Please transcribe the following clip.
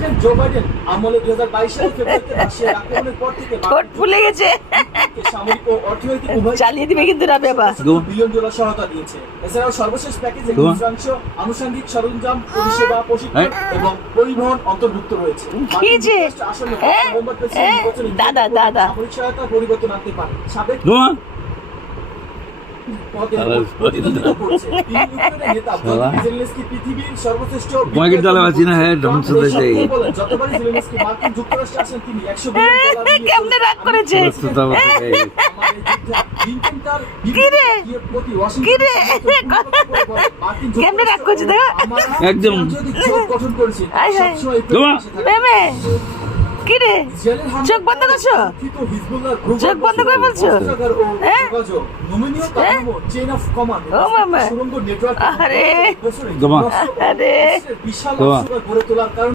President Joe Biden আমলে 2022 সালের ফেব্রুয়ারিতে রাশিয়ার আক্রমণের পর থেকে ঠোঁট ফুলে গেছে। সামরিক ও অর্থনৈতিক উভয় চালিয়ে দিবে কিন্তু না বাবা। বিলিয়ন ডলার সহায়তা দিয়েছে। এছাড়াও সর্বশেষ প্যাকেজে যন্ত্রাংশ, আনুষঙ্গিক সরঞ্জাম, পরিষেবা, প্রশিক্ষণ এবং পরিবহন অন্তর্ভুক্ত রয়েছে। কি যে আসলে নভেম্বর প্রেসিডেন্ট নির্বাচনে দাদা সামরিক সহায়তা পরিবর্তন আনতে পারে। সাবেক পৃথিবীর সর্বশ্রেষ্ঠ যতবারই জেলেনস্কি মার্কিন যুক্তরাষ্ট্রে আসেন তিনি 100 বিলিয়ন ডলার কেমনে রাগ করেছে। কেমনে রাগ করছে দেখো একদম গঠন করেছে কি রে চোখ বন্ধ করছো, চোখ বন্ধ করে বলছো। আরে বিশাল গড়ে তোলার কারণ